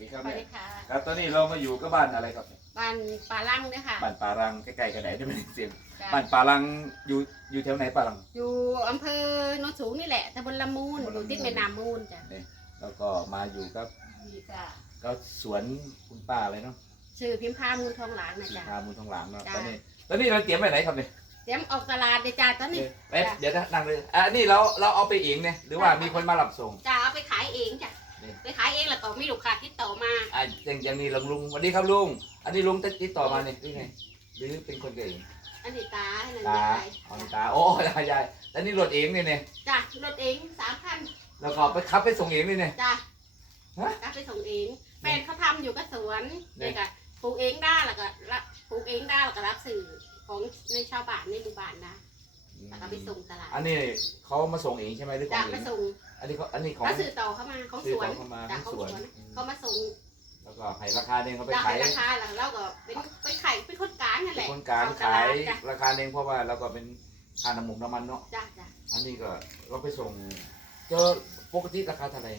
ดีครับสวัสแม่ดีค่ะ ครับตอนนี้เรามาอยู่กับบ้านอะไรครับเนี่ยบ้านปลาลังเนี่ยค่ะ บ้านป่ารังใกล้ๆกันไหนได้ไหมเสียงจ้ะ บ้านป่ารังอยู่อยู่แถวไหนป่ารัง อยู่อำเภอโนนสูงนี่แหละตำบลละมูลตำบลละมูล อยู่ที่แม่น้ำมูลจ้ะเนี่ยแล้วก็มาอยู่กับนี่จ้ะก็สวนคุณป้าเลยเนาะชื่อพิมพ์พามูลทองหลางนะสีจ๊ะทามูลทองหลางเนาะจ้ะ ตอนนี้ตอนนี้เราเตรียมไปไหนครับเนี่ยเตรียมออกตลาดเลยจ้ะตอนนี้ เอ๊ะจ้ะ เดี๋ยวนะนั่งเลยอะนี่เราเราเอาไปเองเนี่ยหรือว่าจ้ะมีคนมารับส่ง จะเอาไปขายเองจ้ะนี่ ไปขายเองแล้วก็มีลูกค้าที่ต่อมาอะอย่างอย่างนี้ลุงลุงสวัสดีครับลุง อันนี้ลุงติดต่อมาเนี่ยหรือไงหรือเป็นคนเองอันนี้ตาอันนั้นตายายอ๋อตาโอ้ยายยายแล้วนี่รถเองเนี่ยเนี่ยจ้ะรถเองสามพันแล้วก็ไปขับไปส่งเองเลยเนี่ย จ้ะฮะก็ไปส่งเองแฟนเขาทำอยู่กับสวนนี่นี่ก็ปลูกเองได้แล้วก็รับปลูกเองได้แล้วก็รับสื่อของในชาวบ้านในหมู่บ้านนะ แล้วก็ไปส่งตลาดอันนี้เขามาส่งเองใช่ไหมหรือขอจ้ะงเอไปงส่งอันนี้เขาอันนี้ของเขาสื่อต่อเข้ามาของซื้สอวนต่อเข้ามาจากที่ของสสววนนอืมเขามาส่งแล้วก็ให้ราคาเองเขาไปจากขายราคาแล้วเราก็เป็นเป็นไข่เป็นคนกลางนั่นแหเป็นละคนกลางเอตขายลดจ้ะราคาเองเพราะว่าเราก็เป็นค่าน้ำมันน้ำมันเนาะจ้ะจ้ะอันนี้ก็เราไปส่งเจอปกติราคาเท่าไหร่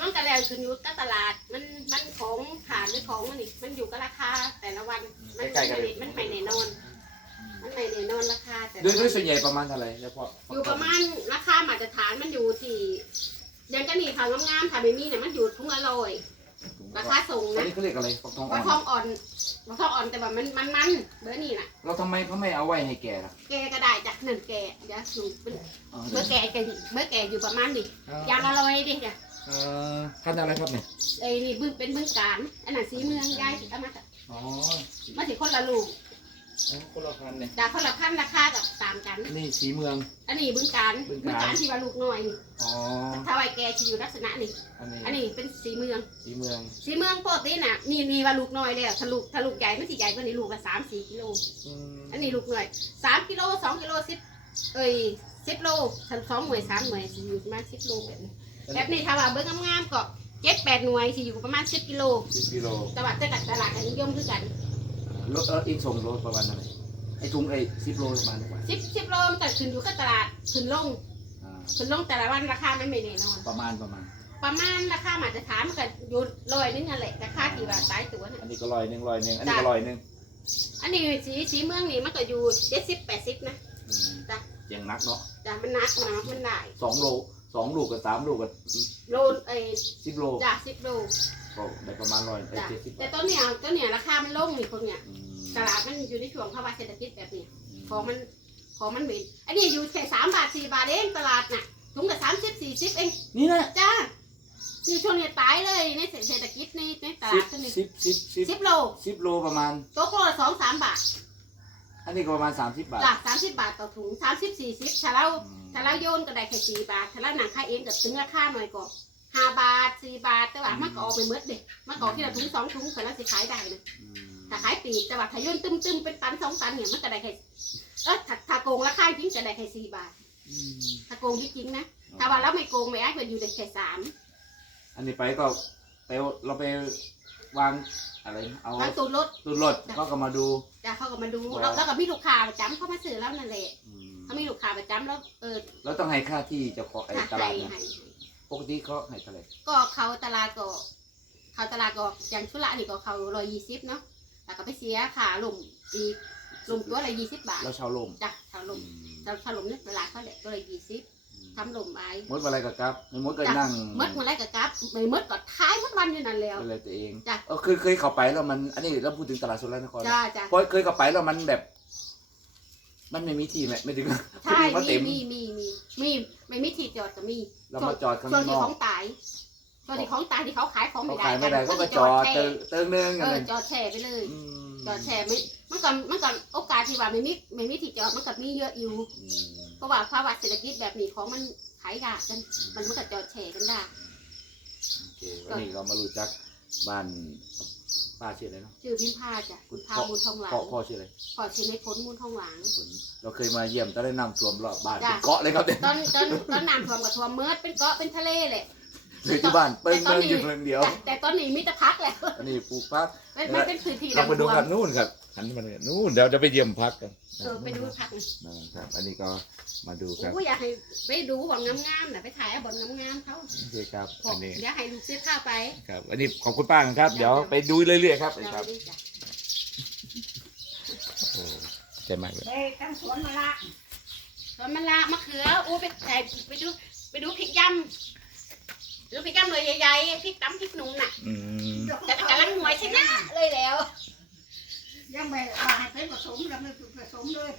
มันก็แล้วขึ้นอยู่กับตลาดมันมันของฐานหรือของมันนี่มันอยู่กับราคาแต่ละวัน มันใกล้ๆกันเลยมันไม่แน่นอนมันไม่แน่นอนราคาแต่ละ โดยโดวัยนส่วนใหญ่ประมาณเท่าไหร่แล้วพออยู่ประมาณราคามาตรฐานมันอยู่ที่อยังจะนี่ค่ะงามๆถ้าไม่มีเนี่ยมันอยู่ทุ่งละร้อยราคาส่งอันนะนี้เขาเรียกอะไรฟักทองอ่ว่าอนทองอ่อนว่าทองอ่อนแต่ว่ามันมันมันเบอร์นี่น่ะ เราทำไมเขาไม่เอาไว้ให้แกล่ะแกก็ได้จากหนึ่งแกเดี๋ยวสูเป็นอ๋อเบอร์แกแกเบอร์แกอยู่ประมาณดิยางละร้อยดิจ้ะเออขั้นอะไรครับเนี่ยไอ้นี่บึ้งเป็นบึ้งการอันนั้นสีเมืองยายเอามาจากอ๋อมาถึงคนละลูก คนละพันเนี่ยจากคนละพันราคากับตามกัน นี่สีเมือง อันนี้บึ้งการบึ้งบึ้งกาการรที่ว่าลูกน้อยนี่อ๋อถ้าไว้แกจะอยู่ลักษณะนี่อันนี้ อันนี้เป็นสีเมือง สีเมือง สีเมืองปกติน่ะ นี่นี่ว่าลูกน้อยเลยอะถ้าลูกถ้าลูกใหญ่ไม่สิใหญ่กว่านี้ลูกละสามสี่กิโลอืมอันนี้ลูกหน่วยสามกิโลสองกิโลสิบเอ้ยสิบโลฉันสองหน่วยสามหน่วยสิอยู่ประมาณสิบโลแบบนี้แบบนี้ถ้าว่าเบิ้งงามๆก็เจ็ดแปดหน่วยสิอยู่ประมาณสิบกิโลสิบกิโลแต่ว่าจะกัดตลาดกันนิยมคือกัน รถเอออีกส่งโลประมาณเท่าไหร่ไอ้ถุงไอ้สิบโลประมาณเท่าไหร่สิบสิบโลมันก็ขึ้นอยู่กับตลาดขึ้นลงอ่าขึ้นลงแต่ละวันราคามันไม่แน่นอน ประมาณประมาณ ประมาณราคามาตรฐานมันก็อยู่ร้อยนึงนั่นแหละราคาที่ว่าตายตัวน่ะ อันนี้ก็ลอยหนึ่งลอยหนึ่งอันนี้ก็ลอยหนึ่งอันนี้สีสีเมืองนี่มันก็อยู่เจ็ดสิบแปดสิบนะ อืมจ้ะยังนักเนาะแต่มันหนักนะมันได้สองโลสองลูกกับสามลูกกับโลเอ้ยสิบโลจ้ะสิบโล ก็ได้ประมาณร้อยไอ้จ้ะเจ็ดสิบแต่บาทต้นเนี่ยต้นเนี่ยราคามันลงนี่คนเนี่ยอืมตลาดมันอยู่ในช่วงภาวะเศรษฐกิจแบบนี้ของมันของมันเหม็นอันนี้อยู่แค่สามบาทสี่บาทเองตลาดน่ะถุงละสามสิบสี่สิบเองนี่นะจ้านี่ช่วงเนี้ยตายเลยในเศรษฐกิจในในตสิลาบดช่วงนี้สิบสิบสิบสิบโลสิบโลประมาณโต๊ะโลละสองสามบาท อันนี้ก็ประมาณสามสิบบาทจ้ะสามสิบบาทต่อถุงสามสิบสี่สิบถ้าเราอืม ถ้าเราโยนก็ได้แค่สี่บาทถ้าเราหนังค่ายเองก็ถึงราคาหน่อยก็ ห้าบาทสี่บาทแต่ว่ามันก็ออกไปเมื่อเด็กมันก็ออกที่ละถุงสองถุงแต่เราจะขายได้นะอืมถ้าขายปลีกแต่ว่าถ้าย่นตึมตึมๆเป็นตันสองตันเนี่ยมันก็ได้แค่เออถ้าถ้าโกงราคาจริงจะได้แค่สี่บาทอืมถ้าโกงจริงๆนะถ้าว่าเราไม่โกงไม่ไอ้เพิ่นอยู่ได้แค่สามอันนี้ไปก็ไปเราไปวางอะไรนะเอาบางตูนรถตุนรถก็ก็มาดูจ้ะเขาก็มาดูว้าวแล้วแล้วก็มีลูกค้าประจำเขามาซื้อแล้วนั่นแหละอืมเขามีลูกค้าประจำแล้วเออเราต้องให้ค่าที่เจ้าของไอ้ถ้าตให้ลาดเนี่ยให้ ปกติเขาให้เท่าไหร่ก็เขาตลาดก็เขาตลาดก็อย่างชุละนี่ก็เขาร้อยยี่สิบเนาะแล้วก็ไปเสียขาลมอีกลมตัวละยี่สิบบาทเราชาวโลมจ้ะชาวลมชาวชาวลมเนี่ยตลาดเขาแหละตัวละยี่สิบทำลมไปมดอะไรกับกับไม่มดก็นั่งมดมาแล้วกับกราฟไม่มดก็ท้ายมดวันอยู่นั่นแล้วเป็นอะไรตัวเองจ้ะเออเคยเคยเข้าไปแล้วมันอันนี้เราพูดถึงตลาดสุรนครจ้าจ้าเพราะเคยเข้าไปแล้วมันแบบ มันไม่มีที่ไหมไม่ถึงใช่มันมีเต็มมีมีมีมีไม่มีที่จอดก็มีเรามาจอดข้างช่วงนที่อขกองตายช่วงที่ของตายที่เขาขายของเขาไม่ได้ขายไม่ได้นก็ก็จอดแช่เติงเติงนึงเออะไรอจอดแช่ไปเลยอืมจอดแช่ไม่มันก็มันก็โอกาสที่ว่าไม่มีไม่มีที่จอดมันก็มีเยอะอยู่อืม เพราะว่าภาวะเศรษฐกิจแบบนี้ของมันขายยากกันมันมันก็จอดแช่กันได้ โอเควันนี้เรามารู้จักบ้าน ป้าชื่ออะไรเนาะชื่อพิมพาจ้ะคุณพามูลทองหลางพ่อพ่อชื่ออะไรพอชื่อในพ้นมูลทองหลางผมเราเคยมาเยี่ยมตอนได้นำท่วมรอบบ้านจ้ะเป็นเกาะเลยครับเนี่ยตอนตอนตอนน้ำท่วมกับท่วมเมิดเป็นเกาะเป็นทะเลแหละ อยู่ที่บ้านเปิ้งเปิ้งอยู่เรื่องเดียวแต่แต่ตอนนี้มีแต่พักแล้วอันนี้ปลูกพักมันมันเป็นพื้นที่เราไปดูรวกันมนู่นครับอันนี้มันนู่นเดี๋ยวจะไปเยี่ยมพักกันเออไปดูพักหน่อยนะครับ อันนี้ก็มาดูครับโอ้ยอยากให้ไปดูบ่อนงามๆน่ะไปถ่ายเอาบ่อนงามๆเขาโอเคครับบออักนนี้อยากให้ลูกซื้อข้าวไปครับอันนี้ขอบคุณป้าครับ เดี๋ยวไปดูเรื่อยๆครับเราครับดีจ้ะโอ้ใจมากเลยเอ้ยตั้งสวนมาละตอนมันละมะเขือโอ้ไปถ่ายไปดูไปดูพริกยำ ดูพริกยำเลยใหญ่ๆพริกตำพริกหนุ่มน่ะอืมแต่กำลังหวยชนะเลยแล้ว ยังไม่ว่าให้ไปผสมแล้วไม่ผสมเลย